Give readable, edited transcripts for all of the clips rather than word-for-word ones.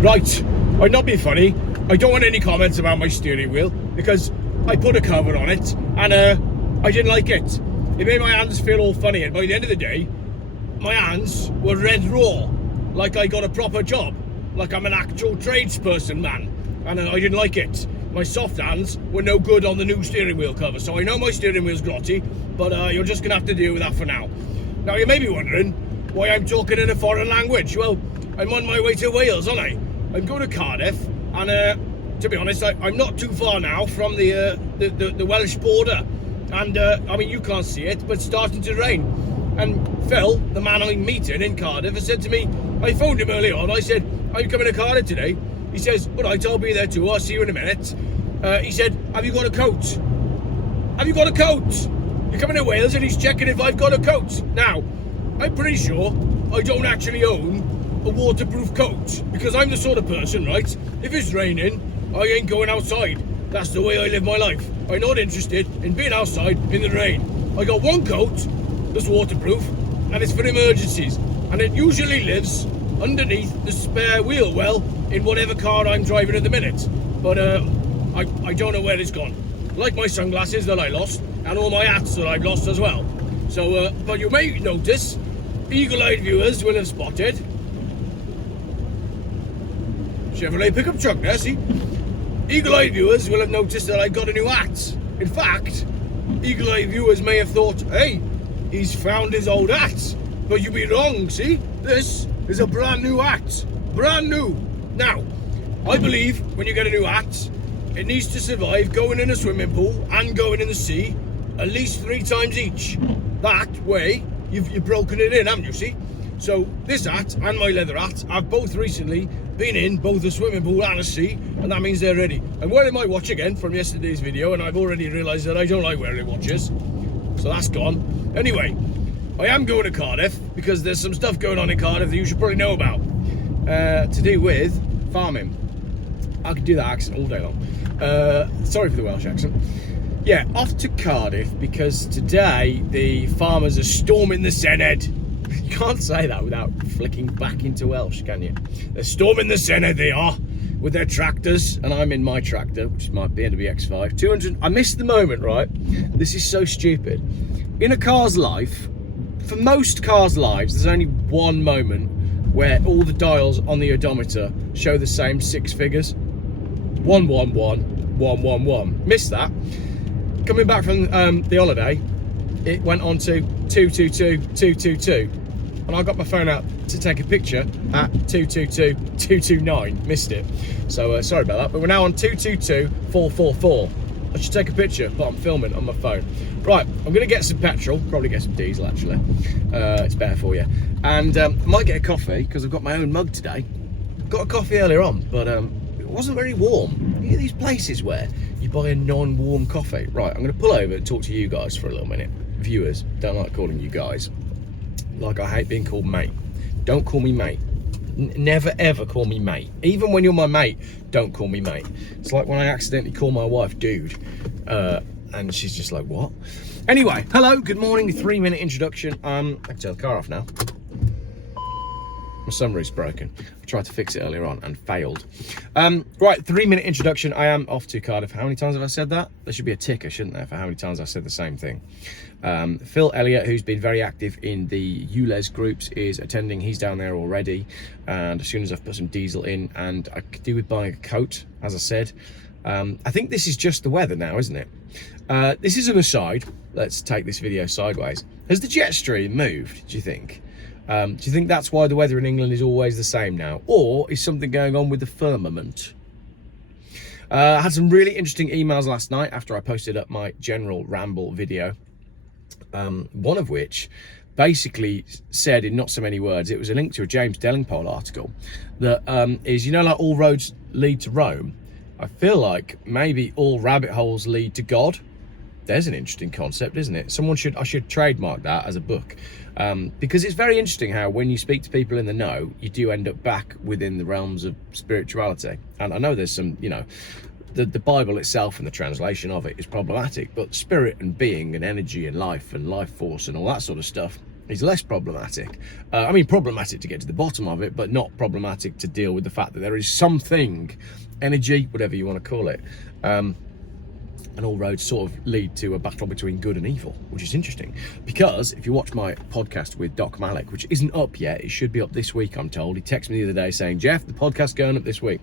Right, I'm not being funny. I don't want any comments about my steering wheel because I put a cover on it and I didn't like it. It made my hands feel all funny, and by the end of the day, my hands were red raw, like I got a proper job, like I'm an actual tradesperson, man, and I didn't like it. My soft hands were no good on the new steering wheel cover, so I know my steering wheel's grotty, but you're just gonna have to deal with that for now. Now you may be wondering why I'm talking in a foreign language. Well, I'm on my way to Wales, aren't I? I'm going to Cardiff, and to be honest, I'm not too far now from the Welsh border, and I mean, you can't see it, but it's starting to rain. And Phil, the man I'm meeting in Cardiff, has said to me, I phoned him earlier on, I said, are you coming to Cardiff today? He says, all right, I'll be there too, I'll see you in a minute. He said, have you got a coat? Have you got a coat? You're coming to Wales and he's checking if I've got a coat. Now, I'm pretty sure I don't actually own a waterproof coat, because I'm the sort of person, right, if it's raining, I ain't going outside. That's the way I live my life. I'm not interested in being outside in the rain. I got one coat that's waterproof, and it's for emergencies, and it usually lives underneath the spare wheel well in whatever car I'm driving at the minute. But I don't know where it's gone. Like my sunglasses that I lost, and all my hats that I've lost as well. So, but you may notice, eagle-eyed viewers will have spotted Chevrolet pickup truck there, see? Eagle-eyed viewers will have noticed that I got a new hat. In fact, eagle-eyed viewers may have thought, hey, he's found his old hat. But you'd be wrong, see? This is a brand new hat. Brand new. Now, I believe when you get a new hat, it needs to survive going in a swimming pool and going in the sea at least 3 times each. That way, you've broken it in, haven't you, see? So this hat and my leather hat have both recently been in both a swimming pool and a sea, and that means they're ready. I'm wearing my watch again from yesterday's video, and I've already realised that I don't like wearing watches, so that's gone. Anyway, I am going to Cardiff because there's some stuff going on in Cardiff that you should probably know about, to do with farming. I could do that accent all day long. Sorry for the Welsh accent. Yeah, off to Cardiff because today the farmers are storming the Senedd. You can't say that without flicking back into Welsh, can you? They're storming the Senedd, they are, with their tractors, and I'm in my tractor, which is my BMW X5. 200, I missed the moment, right? This is so stupid. In a car's life, for most cars' lives, there's only one moment where all the dials on the odometer show the same 6 figures. 111, 111. Missed that. Coming back from the holiday, it went on to 222, 222. And I got my phone out to take a picture at 222, 229. Missed it. So sorry about that. But we're now on 222, 444. I should take a picture, but I'm filming on my phone. Right, I'm going to get some petrol, probably get some diesel actually. It's better for you. And I might get a coffee because I've got my own mug today. Got a coffee earlier on, but it wasn't very warm. You know these places where you buy a non-warm coffee? Right, I'm going to pull over and talk to you guys for a little minute. Viewers, don't like calling you guys. Like I hate being called mate. Don't call me mate. Never ever call me mate. Even when you're my mate, don't call me mate. It's like when I accidentally call my wife dude, and she's just like, what? Anyway, hello, good morning, 3-minute introduction. I can turn the car off now. My sunroof's broken. I tried to fix it earlier on and failed. Right, 3-minute introduction. I am off to Cardiff. How many times have I said that? There should be a ticker, shouldn't there, for how many times I said the same thing. Phil Elliott, who's been very active in the ULEZ groups, is attending. He's down there already. And as soon as I've put some diesel in, and I could do with buying a coat, as I said. I think this is just the weather now, isn't it? This is an aside. Let's take this video sideways. Has the jet stream moved, do you think? Do you think that's why the weather in England is always the same now? Or is something going on with the firmament? I had some really interesting emails last night after I posted up my general ramble video. One of which basically said in not so many words, it was a link to a James Delingpole article that is, you know, like all roads lead to Rome. I feel like maybe all rabbit holes lead to God. There's an interesting concept, isn't it? I should trademark that as a book, because it's very interesting how when you speak to people in the know, you do end up back within the realms of spirituality. And I know there's some, you know, the Bible itself and the translation of it is problematic, but spirit and being and energy and life force and all that sort of stuff is less problematic. I mean, problematic to get to the bottom of it, but not problematic to deal with the fact that there is something, energy, whatever you want to call it, and all roads sort of lead to a battle between good and evil, which is interesting. Because if you watch my podcast with Doc Malik, which isn't up yet, it should be up this week, I'm told. He texted me the other day saying, Geoff, the podcast's going up this week.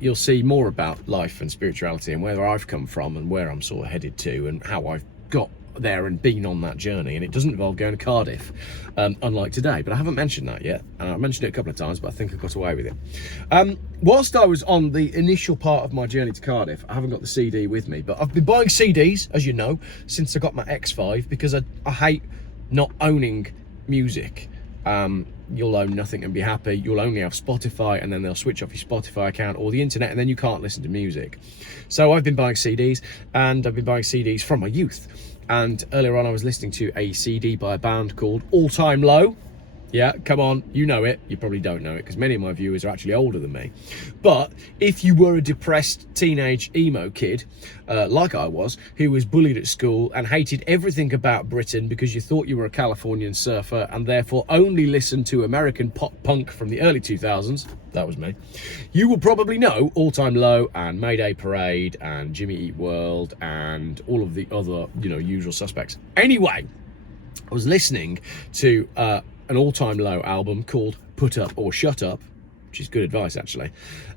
You'll see more about life and spirituality and where I've come from and where I'm sort of headed to and how I've got there and been on that journey. And it doesn't involve going to Cardiff, unlike today, but I haven't mentioned that yet. I mentioned it a couple of times, but I think I got away with it. Whilst I was on the initial part of my journey to Cardiff, I haven't got the CD with me, but I've been buying CDs, as you know, since I got my X5, because I hate not owning music. You'll own nothing and be happy. You'll only have Spotify, and then they'll switch off your Spotify account or the internet, and then you can't listen to music. So I've been buying CDs, and I've been buying CDs from my youth. And earlier on, I was listening to a CD by a band called All Time Low. Yeah, come on, you know it. You probably don't know it because many of my viewers are actually older than me. But if you were a depressed teenage emo kid, like I was, who was bullied at school and hated everything about Britain because you thought you were a Californian surfer and therefore only listened to American pop punk from the early 2000s, that was me, you will probably know All Time Low and Mayday Parade and Jimmy Eat World and all of the other, usual suspects. Anyway, I was listening to an All Time Low album called Put Up or Shut Up, which is good advice actually.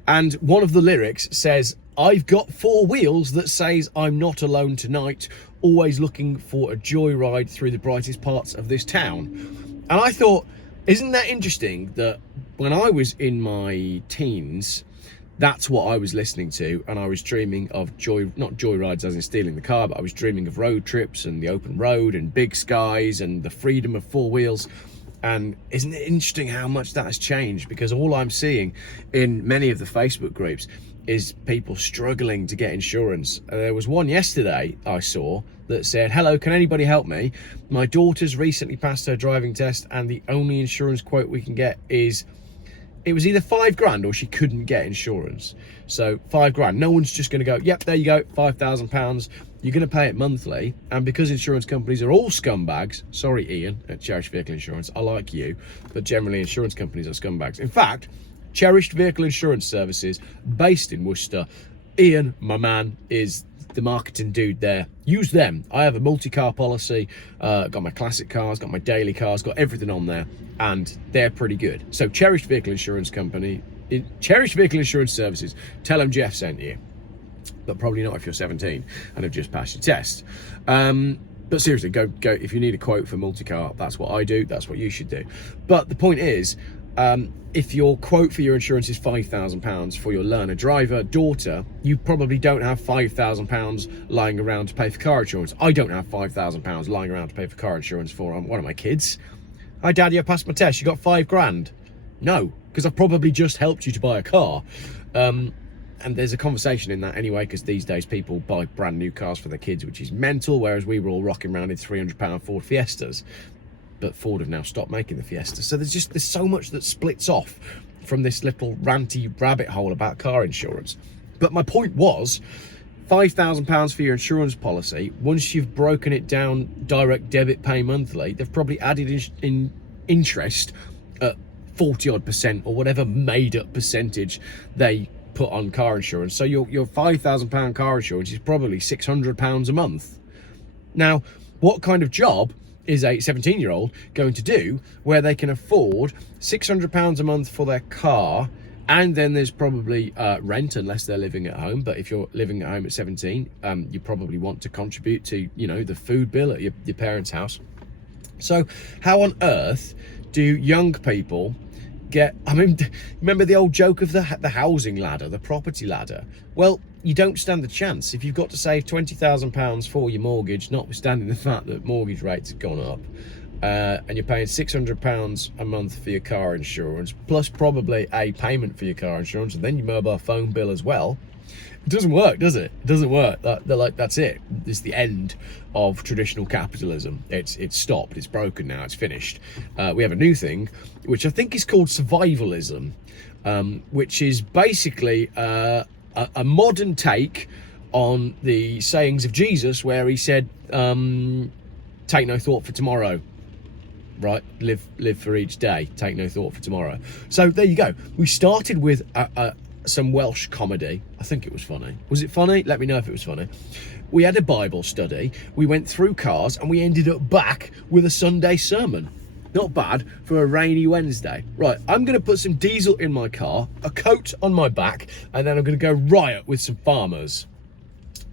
And one of the lyrics says, I've got four wheels that says I'm not alone tonight, always looking for a joyride through the brightest parts of this town. And I thought, isn't that interesting that when I was in my teens, that's what I was listening to, and I was dreaming of not joyrides as in stealing the car, but I was dreaming of road trips and the open road and big skies and the freedom of four wheels. And isn't it interesting how much that has changed? Because all I'm seeing in many of the Facebook groups is people struggling to get insurance. There was one yesterday I saw that said, hello, can anybody help me? My daughter's recently passed her driving test and the only insurance quote we can get is, it was either £5,000 or she couldn't get insurance. So £5,000, no one's just gonna go, yep, there you go, £5,000. You're going to pay it monthly, and because insurance companies are all scumbags, sorry Ian at Cherished Vehicle Insurance, I like you, but generally insurance companies are scumbags. In fact, Cherished Vehicle Insurance Services, based in Worcester, Ian, my man, is the marketing dude there. Use them. I have a multi-car policy, got my classic cars, got my daily cars, got everything on there, and they're pretty good. So Cherished Vehicle Insurance Company, Cherished Vehicle Insurance Services, tell them Geoff sent you. But probably not if you're 17 and have just passed your test. But seriously, go. If you need a quote for multi-car, that's what I do. That's what you should do. But the point is, if your quote for your insurance is £5,000 for your learner driver daughter, you probably don't have £5,000 lying around to pay for car insurance. I don't have £5,000 lying around to pay for car insurance for one of my kids. Hi, Daddy, I passed my test. You got £5,000? No, because I've probably just helped you to buy a car. And there's a conversation in that anyway, because these days people buy brand new cars for their kids, which is mental, whereas we were all rocking around in £300 Ford Fiestas. But Ford have now stopped making the Fiesta. So there's so much that splits off from this little ranty rabbit hole about car insurance. But my point was, £5,000 for your insurance policy, once you've broken it down direct debit pay monthly, they've probably added in interest at 40% or whatever made up percentage they put on car insurance. So your £5,000 car insurance is probably £600 a month. Now, what kind of job is a 17-year-old going to do where they can afford £600 a month for their car, and then there's probably rent unless they're living at home? But if you're living at home at 17, you probably want to contribute to the food bill at your parents' house. So how on earth do young people remember the old joke of the housing ladder, the property ladder? Well, you don't stand a chance. If you've got to save £20,000 for your mortgage, notwithstanding the fact that mortgage rates have gone up, and you're paying £600 a month for your car insurance, plus probably a payment for your car insurance, and then your mobile phone bill as well, it doesn't work, does it? It doesn't work. They're like, that's it. It's the end of traditional capitalism. It's stopped. It's broken now. It's finished. We have a new thing, which I think is called survivalism, which is basically a modern take on the sayings of Jesus, where he said, take no thought for tomorrow. right? Live for each day, take no thought for tomorrow. So there you go. We started with some Welsh comedy. I think it was funny. Was it funny? Let me know if it was funny. We had a Bible study, we went through cars, and we ended up back with a Sunday sermon. Not bad for a rainy Wednesday. Right, I'm going to put some diesel in my car, a coat on my back, and then I'm going to go riot with some farmers.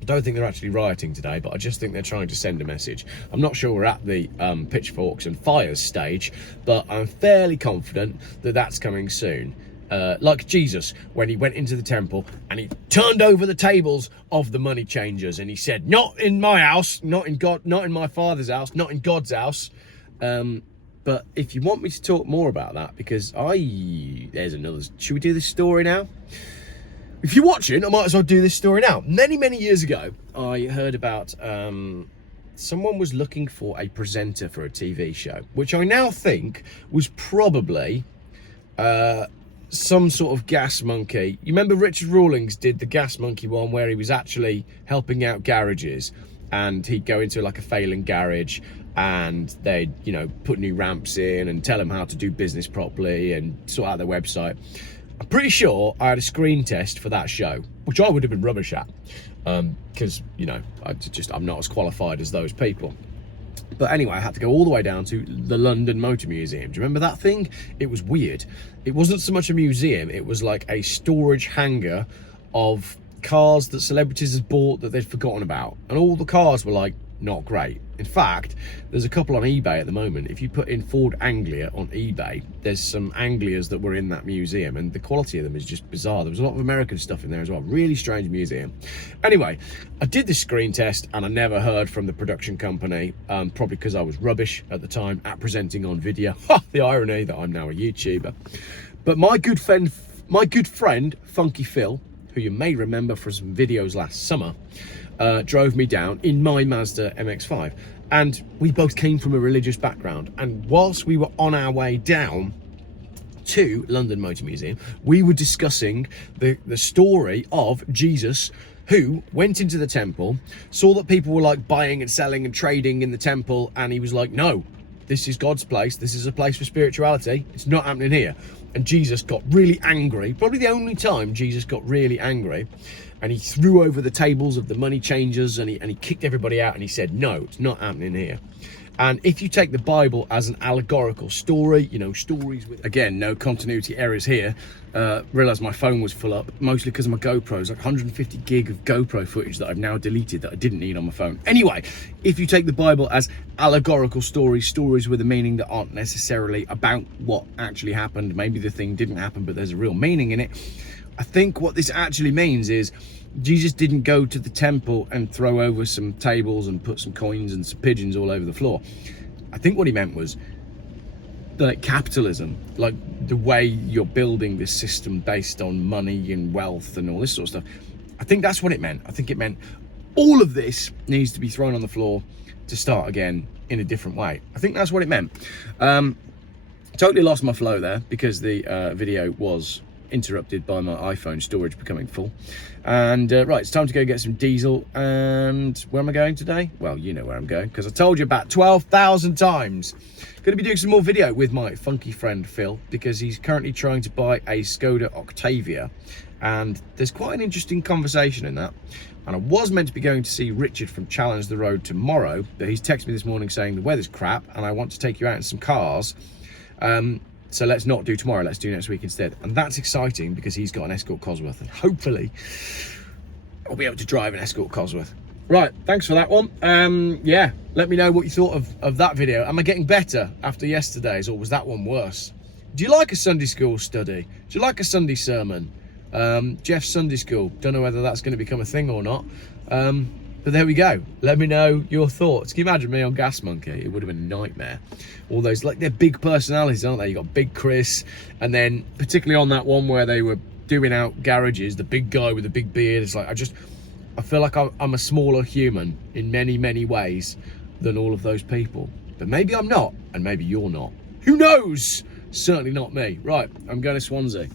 I don't think they're actually rioting today, but I just think they're trying to send a message. I'm not sure we're at the pitchforks and fires stage, but I'm fairly confident that that's coming soon. Like Jesus, when he went into the temple and he turned over the tables of the money changers, and he said, "Not in my house, not in God, not in my Father's house, not in God's house." But if you want me to talk more about that, because there's another. Should we do this story now? If you're watching, I might as well do this story now. Many years ago, I heard about someone was looking for a presenter for a TV show, which I now think was probably some sort of gas monkey. You remember Richard Rawlings did the gas monkey one where he was actually helping out garages, and he'd go into like a failing garage and they'd, you know, put new ramps in and tell them how to do business properly and sort out their website. I'm pretty sure I had a screen test for that show, which I would have been rubbish at, because, you know, I'm not as qualified as those people. But anyway, I had to go all the way down to the London Motor Museum. Do you remember that thing? It was weird. It wasn't so much a museum, it was like a storage hangar of cars that celebrities had bought that they'd forgotten about. And all the cars were like, not great. In fact, there's a couple on eBay at the moment. If you put in Ford Anglia on eBay, there's some Anglias that were in that museum, and the quality of them is just bizarre. There was a lot of American stuff in there as well. Really strange museum. Anyway, I did this screen test and I never heard from the production company, probably because I was rubbish at the time at presenting on video. Ha! The irony that I'm now a YouTuber. But my good friend Funky Phil, who you may remember from some videos last summer, drove me down in my Mazda MX-5, and we both came from a religious background. And whilst we were on our way down to London Motor Museum, we were discussing the story of Jesus, who went into the temple, saw that people were like buying and selling and trading in the temple, and he was like, no, this is God's place, this is a place for spirituality, it's not happening here. And Jesus got really angry, probably the only time Jesus got really angry, and he threw over the tables of the money changers, and he kicked everybody out, and he said, no, it's not happening here. And if you take the Bible as an allegorical story, you know, stories with, again, no continuity errors here. Realised my phone was full up, mostly because of my GoPros, like 150 gig of GoPro footage that I've now deleted that I didn't need on my phone. Anyway, if you take the Bible as allegorical stories with a meaning that aren't necessarily about what actually happened, maybe the thing didn't happen, but there's a real meaning in it. I think what this actually means is Jesus didn't go to the temple and throw over some tables and put some coins and some pigeons all over the floor. I think what he meant was like capitalism, like the way you're building this system based on money and wealth and all this sort of stuff. I think that's what it meant. I think it meant all of this needs to be thrown on the floor to start again in a different way. I think that's what it meant. Totally lost my flow there because the video was interrupted by my iPhone storage becoming full. And right, it's time to go get some diesel. And where am I going today? Well, you know where I'm going, because I told you about 12,000 times. Going to be doing some more video with my funky friend Phil, because he's currently trying to buy a Skoda Octavia, and there's quite an interesting conversation in that. And I was meant to be going to see Richard from Challenge the Road tomorrow, but he's texted me this morning saying the weather's crap and I want to take you out in some cars. So let's not do tomorrow, let's do next week instead. And that's exciting because he's got an Escort Cosworth, and hopefully I'll be able to drive an Escort Cosworth. Right, thanks for that one. Yeah, let me know what you thought of that video. Am I getting better after yesterday's, or was that one worse? Do you like a Sunday school study? Do you like a Sunday sermon? Geoff's Sunday School, don't know whether that's going to become a thing or not. But there we go. Let me know your thoughts. Can you imagine me on Gas Monkey? It would have been a nightmare. All those, like, they're big personalities, aren't they? You got Big Chris, and then particularly on that one where they were doing out garages, the big guy with the big beard. It's like, I feel like I'm a smaller human in many ways than all of those people. But maybe I'm not, and maybe you're not. Who knows? Certainly not me. Right, I'm going to Swansea.